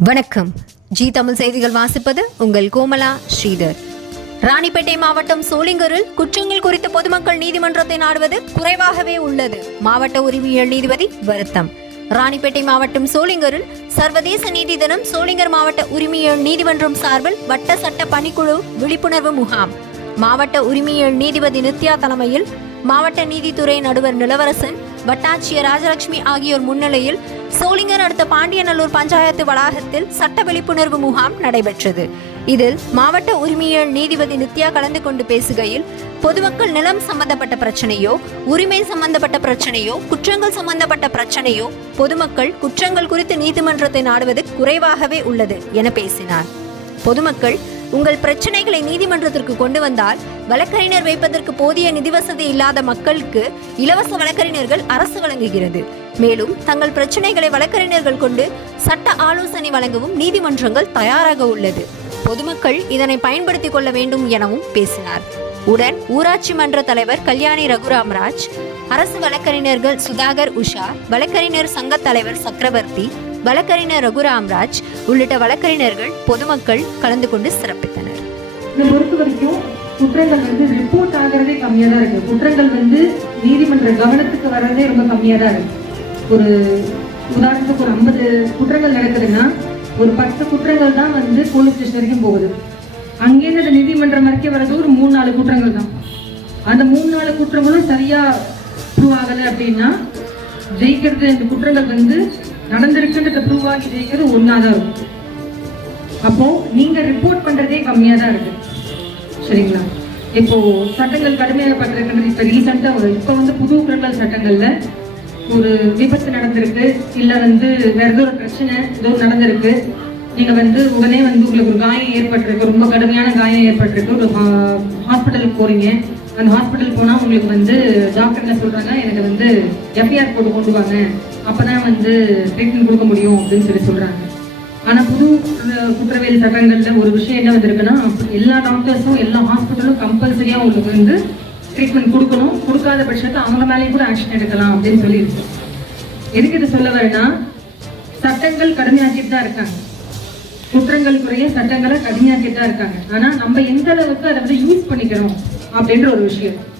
வணக்கம். ஜி தமிழ் செய்திகள் வாசிப்பது உங்கள் கோமலா ஸ்ரீதர். ராணிப்பேட்டை மாவட்டம் சோளிங்கரில் குற்றங்கள் குறித்து பொதுமக்கள் நீதிமன்றத்தை நாடுவது குறைவாகவே உள்ளது. மாவட்ட உரிமையியல் நீதிபதி வருத்தம். ராணிப்பேட்டை மாவட்டம் சோளிங்கரில் சர்வதேச நீதி தினம் சோளிங்கர் மாவட்ட உரிமையியல் நீதிமன்றம் சார்பில் வட்ட சட்ட பணிக்குழு விழிப்புணர்வு முகாம். மாவட்ட உரிமையியல் நீதிபதி நித்யா தலைமையில் மாவட்ட நீதித்துறை நடுவர் நிலவரசன் வட்டாட்சியர் ராஜலட்சுமி ஆகியோர் முன்னிலையில் சோளிங்கர் அடுத்த பாண்டியநல்லூர் பஞ்சாயத்து வளாகத்தில் சட்ட விழிப்புணர்வு முகாம் நடைபெற்றது. இதில் மாவட்ட உரிமையியல் நீதிபதி நித்யா கலந்து கொண்டு பேசுகையில் பொதுமக்கள் நிலம் சம்பந்தப்பட்ட பிரச்சனையோ உரிமை சம்பந்தப்பட்ட பிரச்சனையோ குற்றங்கள் சம்பந்தப்பட்ட பிரச்சனையோ பொதுமக்கள் குற்றங்கள் குறித்து நீதிமன்றத்தை நாடுவது குறைவாகவே உள்ளது என பேசினார். பொதுமக்கள் உங்கள் பிரச்சனைகளை நீதிமன்றத்திற்கு கொண்டு வந்தால் வழக்கறிஞர் வைப்பதற்கு போதிய நிதி வசதி இல்லாத மக்களுக்கு இலவச வழக்கறிஞர்கள் அரசு வழங்குகிறது. மேலும் தங்கள் பிரச்சனைகளை வழக்கறிஞர்கள் கொண்டு சட்ட ஆலோசனை வழங்கவும் நீதிமன்றங்கள் தயாராக உள்ளது. பொதுமக்கள் இதனை பயன்படுத்திக் கொள்ள வேண்டும் எனவும் பேசினார். உடன் ஊராட்சி மன்ற தலைவர் கல்யாணி ரகுராம்ராஜ் அரசு வழக்கறிஞர்கள் சுதாகர் உஷா வழக்கறிஞர் சங்க தலைவர் சக்கரவர்த்தி வழக்கறிஞர் ரகுராம்ராஜ் உள்ளிட்ட வழக்கறிஞர்கள் பொதுமக்கள் கலந்து கொண்டு சிறப்பித்தனர். இதை பொறுத்த வரைக்கும் குற்றங்கள் வந்து ரிப்போர்ட் ஆகிறதே கம்மியாக தான் இருக்குது குற்றங்கள் வந்து நீதிமன்ற கவனத்துக்கு வர்றதே ரொம்ப கம்மியாக தான் இருக்குது ஒரு உதாரணத்துக்கு ஒரு ஐம்பது குற்றங்கள் நடக்குதுன்னா ஒரு பத்து குற்றங்கள் தான் வந்து போலீஸ் ஸ்டேஷன் வரைக்கும் போகுது. அங்கேருந்து அந்த நீதிமன்றம் வரைக்கும் வர்றது ஒரு மூணு நாலு குற்றங்கள் தான். அந்த மூணு நாலு குற்றங்களும் சரியாக ப்ரூவ் ஆகலை அப்படின்னா ஜெயிக்கிறது இந்த குற்றங்கள் வந்து நடந்திருக்குன்றத ப்ரூவ் ஆகி ஜெயிக்கிறது ஒன்றா தான் இருக்கும் அப்போ நீங்க ரிப்போர்ட் பண்றதே கம்மியா தான் இருக்கு. சரிங்களா? இப்போ சட்டங்கள் கடுமையாகப்பட்டிருக்கிறது இப்போ ரீசெண்டா இப்போ வந்து புது கிரிமினல் சட்டங்கள்ல ஒரு விபத்து நடந்திருக்கு. இல்லை வந்து வேற ஏதோ ஒரு பிரச்சனை ஏதோ நடந்திருக்கு. நீங்கள் வந்து உடனே வந்து உங்களுக்கு ஒரு காயம் ஏற்பட்டிருக்கு ரொம்ப கடுமையான காயம் ஏற்பட்டிருக்கு. ஒரு ஹாஸ்பிட்டலுக்கு போறீங்க. அந்த ஹாஸ்பிட்டல் போனால் உங்களுக்கு வந்து டாக்டர் என்ன சொல்கிறாங்க எனக்கு வந்து எஃப்ஐஆர் போட்டு கொண்டு வாங்க. அப்பதான் வந்து ட்ரீட்மெண்ட் கொடுக்க முடியும் அப்படின்னு சொல்லி சொல்கிறாங்க ஆனால் புது குற்றவியல் சட்டங்களில் ஒரு விஷயம் என்ன வந்திருக்குன்னா எல்லா டாக்டர்ஸும் எல்லா ஹாஸ்பிட்டலும் கம்பல்சரியாக உங்களுக்கு வந்து ட்ரீட்மெண்ட் கொடுக்கணும். கொடுக்காத பட்சத்தை அவங்க மேலேயும் கூட ஆக்ஷன் எடுக்கலாம் அப்படின்னு சொல்லி இருக்கு எதுக்கு இது சொல்ல வரேன்னா சட்டங்கள் கடுமையாக்கிட்டு தான் இருக்காங்க. குற்றங்கள் குறைய சட்டங்களை கடுமையாக்கிட்டு தான் இருக்காங்க. ஆனால் நம்ம எந்த அளவுக்கு அதை வந்து யூஸ் பண்ணிக்கிறோம்? அப்படின்ற ஒரு விஷயம்.